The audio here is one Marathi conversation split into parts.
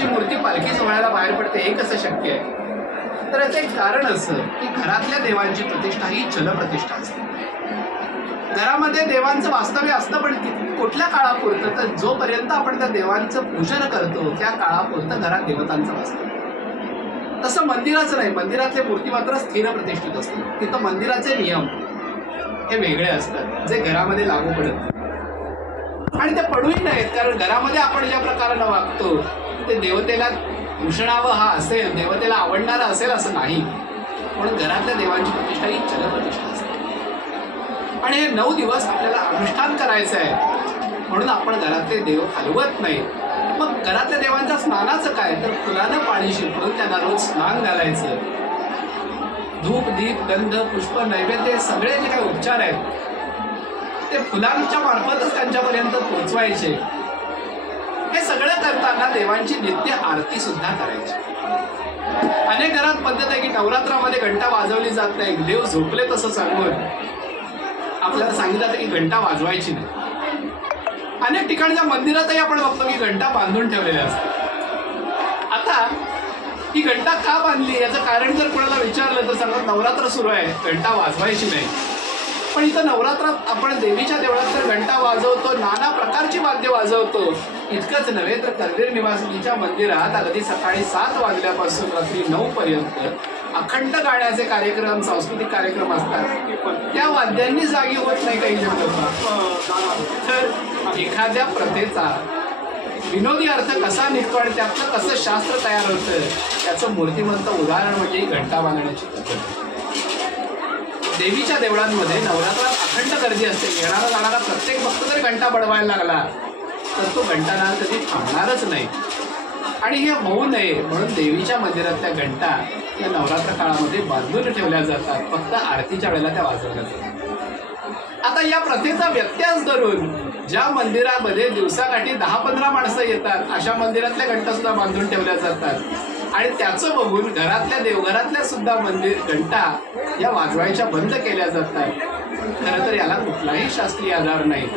गणपतीची मूर्ती पालखी सोहळ्याला बाहेर पडते हे कसं शक्य आहे? तर याचं एक कारण असं की घरातल्या देवांची प्रतिष्ठा ही चलप्रतिष्ठा असते. घरामध्ये देवांचं वास्तव्य असतं, पण कुठल्या काळापुरतं? तर जोपर्यंत आपण त्या देवांचं पूजन करतो त्या काळापुरतं घरात देवतांचं वास्तव्य. तसं मंदिराचं नाही. मंदिरातले मूर्ती मात्र स्थिर प्रतिष्ठित असतात. तिथं मंदिराचे नियम हे वेगळे असतात जे घरामध्ये लागू पडत आणि ते पडूही नाहीत. कारण घरामध्ये आपण ज्या प्रकारानं वागतो ते देवतेला भूषणावं हा असेल, देवतेला आवडणारं असेल असं नाही. म्हणून घरातल्या देवांची प्रतिष्ठा ही चलप्रतिष्ठा असते आणि हे 9 दिवस आपल्याला अनुष्ठान करायचं आहे. म्हणून आपण घरातले देव हलवत नाही. मग घरातल्या देवांच्या स्नानाचं काय? तर फुलानं पाणी शिंपडून त्यांना रोज स्नान घालायचं. धूप, दीप, गंध, पुष्प, नैवेद्य सगळे जे काही उपचार आहेत ते फुलांच्या मार्फतच त्यांच्यापर्यंत पोहोचवायचे. हे सगळं करताना देवांची नित्य आरती सुद्धा करायची. अनेक घरात पद्धत आहे की नवरात्रामध्ये घंटा वाजवली जात नाही. देव झोपले तसं सांगून आपल्याला सांगितलं जातं की घंटा वाजवायची नाही. अनेक ठिकाणच्या मंदिरातही आपण बघतो की घंटा बांधून ठेवलेल्या असतात. आता ही घंटा का बांधली याचं कारण जर कोणाला विचारलं तर सांगत नवरात्र सुरू आहे, घंटा वाजवायची नाही. पण इथं नवरात्रात आपण देवीच्या देवळात तर घंटा वाजवतो, नाना प्रकारची वाद्य वाजवतो. इतकंच नव्हे तर करवीर निवासिनीच्या मंदिरात अगदी सकाळी 7 वाजल्यापासून रात्री 9 पर्यंत अखंड गाण्याचे कार्यक्रम, सांस्कृतिक कार्यक्रम असतात. त्या वाद्यांनी जागी होत नाही काही लोक. तर एखाद्या प्रथेचा विनोदी अर्थ कसा निघतो आणि त्यातलं कसं शास्त्र तयार होतं त्याचं मूर्तिमंत उदाहरण म्हणजे ही घंटा बांधण्याची पद्धत. देवीच्या देवळांमध्ये नवरात्रात अखंड गर्दी असते. येणारा जाणारा प्रत्येक भक्त जर घंटा बडवायला लागला तर तो घंटानाद कधी थांबणारच नाही. आणि हे होऊ नये म्हणून देवीच्या मंदिरातल्या घंटा या नवरात्र काळामध्ये बांधून ठेवल्या जातात. फक्त आरतीच्या वेळेला त्या वाजवल्या जातात. आता या प्रथेचा व्यत्यास धरून ज्या मंदिरामध्ये दिवसाकाठी 10-15 माणसं येतात अशा मंदिरातल्या घंटा सुद्धा बांधून ठेवल्या जातात आणि त्याचं बघून घरातल्या देवघरातल्या सुद्धा घंटा या वाजवायच्या बंद केल्या जातात. खरं तर याला कुठलाही शास्त्रीय आधार नाही.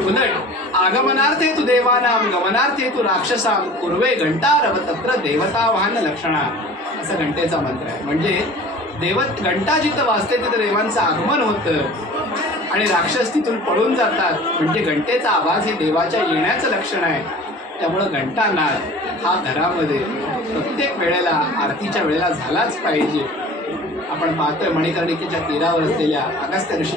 उलट आगमनार्थे तू देवानाम गमनार्थे तू राक्षसाम पूर्वे घंटा रव तत्र देवतावाहन लक्षणा असं घंटेचा मंत्र आहे. म्हणजे घंटा जिथं वाजते तिथं देवांचं आगमन होतं आणि राक्षस तिथून पळून जातात. म्हणजे घंटेचा आवाज हे देवाच्या येण्याचं लक्षण आहे. त्यामुळं घंटानाद हा घरामध्ये प्रत्येक वेळेला आरतीच्या वेळेला झालाच पाहिजे. आपण पाहतोय मणिकर्णिकेच्या तीरावर असलेल्या अगस्त्य ऋषी